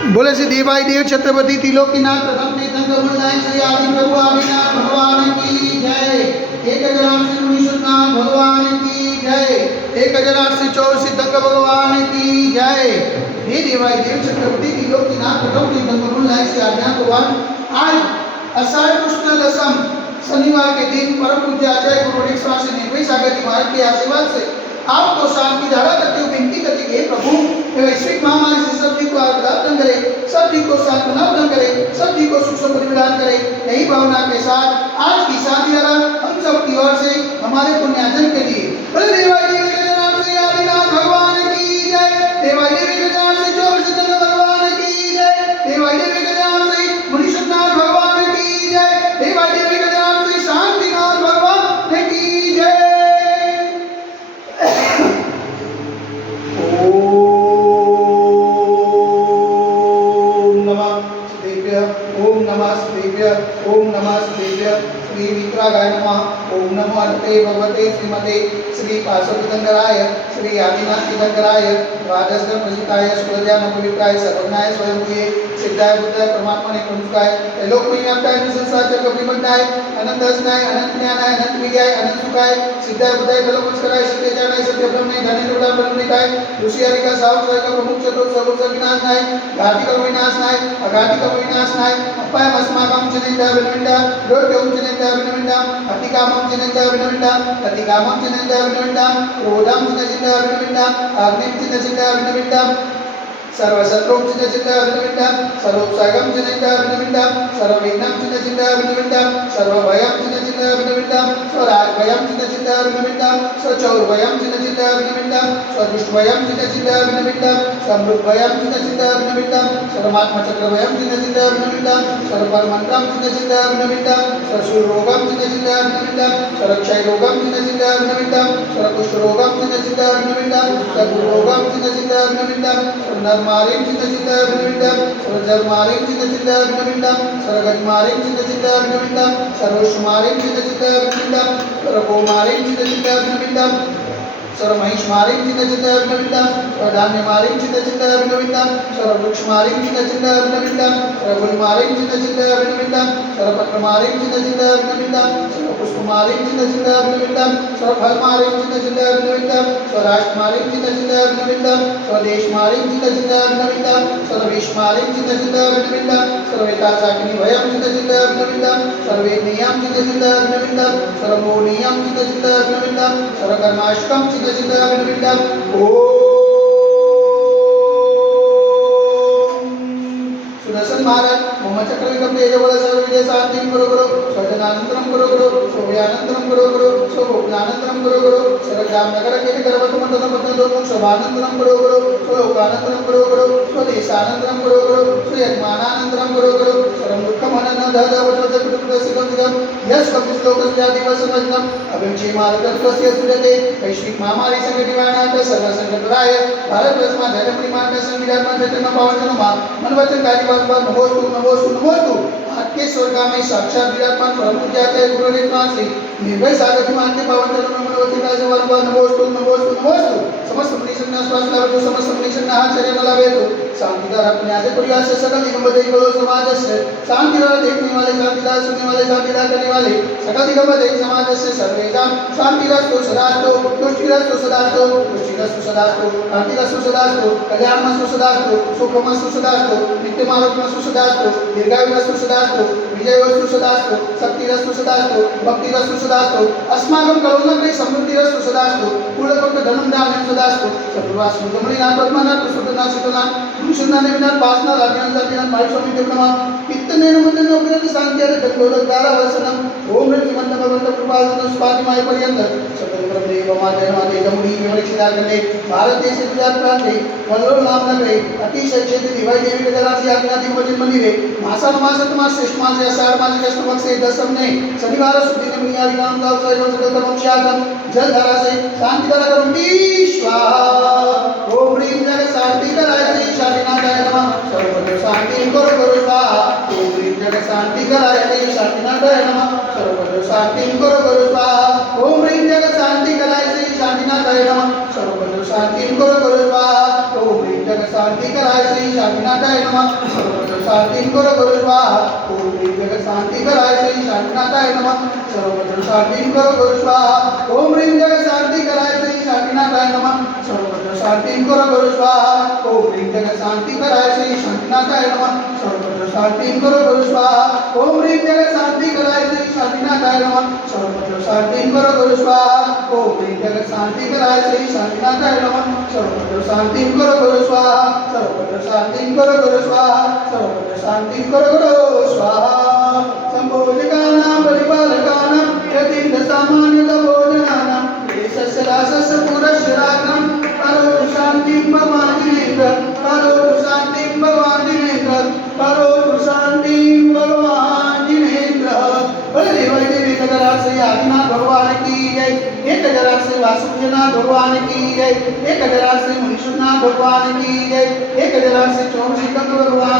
बोले श्री देवाई देव छत्रपति त्रिलोकीनाथ प्रथम तीर्थंकर मुनिनाथ श्री आदि प्रभु आदिनाथ भगवान की जय। 1008 मुनीश्वरनाथ भगवान की जय। 1024 सिद्धंकर भगवान की जय। हे देवाई देव छत्रपति त्रिलोकीनाथ प्रथम तीर्थंकर मुनिनाथ श्री आदिनाथ भगवान आज आषाढ़ कृष्ण दशम शनिवार के दिन परम पूज्य आचार्य गुरु स्वामी निर्भय सागर जी महाराज के आशीर्वाद से आपको शांति धारा करते हुए विनती करती है प्रभु वैश्विक महामारी से सब जी को प्रदान करे, सब जी को सांत्वना प्रदान करे, सब जी को सुख समृद्धि प्रदान करे। यही भावना के साथ आज की शांति धारा हम सब की ओर से हमारे पुण्यार्जन के लिए देवाई देवी के नाम से आदिनाथ भगवान की जय। देवाई देवी के नाम से 24 सिद्धंकर भगवान की जय। देवाई देवी के नाम से मुनीश्वरनाथ भगवान की जय। देवाई देवी के नाम से शांतिनाथ भगवान की जय। ओम नमः देव्य श्री विक्रागाय नमः। ओम नमो अर्थे भगवते श्रीमते श्री पार्श्वतीर्थंकराय श्री आदिनाथ तीर्थंकराय द्वादश प्रसिद्धाय सुरजान पवित्राय सर्वज्ञाय स्वयंभूये सिद्धाय बुद्धाय परमात्मा ने प्रमुखाय लोक में व्याप्ताय निसंसार जगत विमंताय अनंत हसनाय अनंत ज्ञानाय अनंत विद्याय अनंत सुखाय सिद्धाय बुद्धाय कलमस्कराय सत्य ज्ञानाय सत्य ब्रह्मे धनेन्द्र ब्रह्म ब्रह्मनिकाय ऋषि हरि का साव का प्रमुख चतुर्थ सर्व विनाशनाय घाति का विनाशनाय अघाति का विनाशनाय अपाय अस्माकं चिनेन्द्र विनविंदा रोग्यं चिनेन्द्र विनविंदा अतिकामं चिनेन्द्र विनविंदा अतिकामं चिनेन्द्र विनविंदा क्रोधं चिनेन्द्र विनविंदा अग्निं चिनेन्द्र विनविंदा सर्वशत्रुं चिनेन्द्र विनविंदा सर्वोपसागं चिनेन्द्र विनविंदा सर्वविघ्नं चिनेन्द्र विनविंदा सर्वभयं चिनेन्द्र विनविंदा स्वराजभयं चिनेन्द्र विनविंदा स्वचौरभयं चिनेन्द्र विनविंदा स्वदुष्टभयं चिनेन्द्र विनविंदा समृद्धभयं चिनेन्द्र विनविंदा सर्वात्मचक्रभयं चिनेन्द्र विनविंदा सर्वपरमन्त्रं चिनेन्द्र विनविंदा सर्वशूरोगं चिनेन्द्र विनविंदा सर्वक्षयरोगं चिनेन्द्र विनविंदा सर्वकुष्ठरोगं चिनेन्द्र विनविंदा सर्वरोगं चिनेन्द्र विनविंदा सर्वनरमारिं चिनेन्द्र विनविंदा सर्वजलमारिं चिनेन्द्र विनविंदा सर्वगजमारिं चिनेन्द्र विनविंदा सर्वोष्मारिं चिनेन्द्र विनविंदा सर्वगोमारिं चिनेन्द्र विनविंदा सर्वमहिष्मारिं चिनेन्द्र विनविंदा सर्वधान्यमारिं चिनेन्द्र विनविंदा सर्ववृक्षमारिं चिनेन्द्र विनविंदा सर्वगुलमारिं चिनेन्द्र विनविंदा सर्वपत्रमारिं चिनेन्द्र विनविंदा सर्वपुष्पमारिं चिनेन्द्र विनविंदा सर्वफलमारिं चिनेन्द्र विनविंदा स्वराष्ट्रमारिं चिनेन्द्र विनविंदा स्वदेशमारिं चिनेन्द्र विनविंदा सर्वेशमारिं चिनेन्द्र विनविंदा सर्वेतासाग्निभयं चिनेन्द्र विनविंदा सर्वेज्ञेयं चिनेन्द्र विनविंदा सर्वमोहनीयं चिनेन्द्र विनविंदा सर्वकर्माष्टकं चिनेन्द्र विनविंदा। सुदर्शन महाराज मम चक्रविक्रम तेजबल सर्वविजय शांतिं कुरु गुरु स्वजनानंतरं कुरु गुरु शोभयानंतरं कुरु गुरु शोभोपनानंतरं कुरु गुरु सर्वग्राम नगर के करवतमंडलमंडलम शोभानंतरं कुरु गुरु स्वलोकानंतरं कुरु गुरु स्वदेशानंतरं कुरु गुरु स्वयजमानानंतरं कुरु गुरु सर्वं दुःखमननं दहदवचोदकुटुम्बसिकं यस् कपिश्लोकस्यादिवसमज्ञम् अभिक्षे मार्गस्य सुरते वैश्विक महामारी संघटिवानाथ सर्वसंकटराय भारतवर्षमा जगन्निमात संविधानमा जगन्म पावननमा मनवचन कार्य नमोस्तु नमोस्तु नमोस्तु। आपके स्वर्गामी साक्षात विराजमान परम पूज्य आचार्य गुरु श्री निर्भय सागर जी महाराज के पावन चरणों में मनोवचन कार्य नमोस्तु नमोस्तु नमोस्तु। समस्त मनीषज्ञ श्वास लावे समस्त मनीषज्ञ आचार्य न लावे तो शांतिदार अपने आचार्य परिवार से सकल दिगंबर करो समाज से शांतिदार देखने वाले शांतिदार सुनने वाले शांतिदार करने वाले सकल दिगंबर समाज से सर्वेजाम शांतिरस्तु सदास्तु तुष्टिरस्तु सदास्तु पुष्टिरस्तु सदास्तु शांतिरस्तु सदास्तु कल्याणमस्तु सदास्तु सुखमस्तु सदास्तु नित्यमारोग्यमस्तु सदास्तु दीर्घायुरस्तु सदास्तु विजयवस्तु सदास्तु शक्तिरस्तु सदास्तु भक्तिरस्तु सदास्तु अस्माकं करुणग्रे समृद्धिरस्तु सदास्तु कुलकोट धनं दानं सदास्तु सर्ववासु गमनीनाथ पद्मनाथ प्रसुतनाथ शीतनाथ भूषणनाथ निविनाथ पासनाथ राजनाथ साधनाथ मायस्वामी देवनाथ पित्तनेन मंदन उपरत शांतियर जगलोदकारा वसनम ओम ऋषि मंत्र भगवंत कृपालु स्वाति माय पर्यंत सतत ब्रह्मदेव माते माते जमुनी विवक्षिता करने भारत देश गुजरात प्रांते वल्लोल नाम नगरे अतिशय क्षेत्र दिवाई देवी के दरासी आज्ञाति भजन मंदिरे मासा मासत मास श्रेष्ठ मास आषाढ़ मास कृष्ण पक्ष से दशम ने शनिवार सुदी ने मुनियारी नाम का सैव सदतम शाकम जल धारा से शांति धारा करुं स्वाहा। ओम ह्रीं जग शांति कराय श्री शांतिनाथाय नमः सर्वत्र शांति करो करो स्वाहा। ओम ह्रीं जग शांति कराय श्री शांतिनाथाय नमः सर्वत्र शांति करो करो स्वाहा। ओम ह्रीं जग शांति कराय श्री शांतिनाथाय नमः सर्वत्र शांति करो करो स्वाहा। ओम ह्रीं जग शांति कराय श्री शांतिनाथाय नमः सर्वत्र शांति करो गुरु स्वाहा ओम ह्रीं जगत शांति कराय श्री शांतिनाथाय नमः सर्वत्र शांति करो गुरु स्वाहा ओम ह्रीं जगत शांति कराय श्री शांतिनाथाय नमः सर्वत्र शांति करो गुरु स्वाहा ओम ह्रीं जगत शांति कराय श्री शांतिनाथाय नमः सर्वत्र शांति करो गुरु स्वाहा ओम ह्रीं जगत शांति कराय श्री शांतिनाथाय नमः सर्वत्र शांति करो गुरु स्वाहा ओम ह्रीं जगत शांति कराय श्री शांतिनाथाय नमः सर्वत्र शांति करो गुरु स्वाहा सर्वत्र शांति करो गुरु स्वाहा सर्वत्र शांति करो गुरु स्वाहा संपूजिकानां परिपालकानां यतीन्द्र सामान्यत भोजनानां देशस्य रासस्य पुरस्य राज्ञं करोतु शान्तिं भगवान् जिनेन्द्र करोतु शान्तिं भगवान् जिनेन्द्र करोतु शान्तिं भगवान् जिनेन्द्र बोले देवाय देवी गजरा श्री आदिनाथ भगवान की जय एक गजरा श्री वासुदेवनाथ भगवान की जय एक गजरा श्री मुनीश्वरनाथ भगवान की जय एक गजरा श्री चौरसिकंद भगवान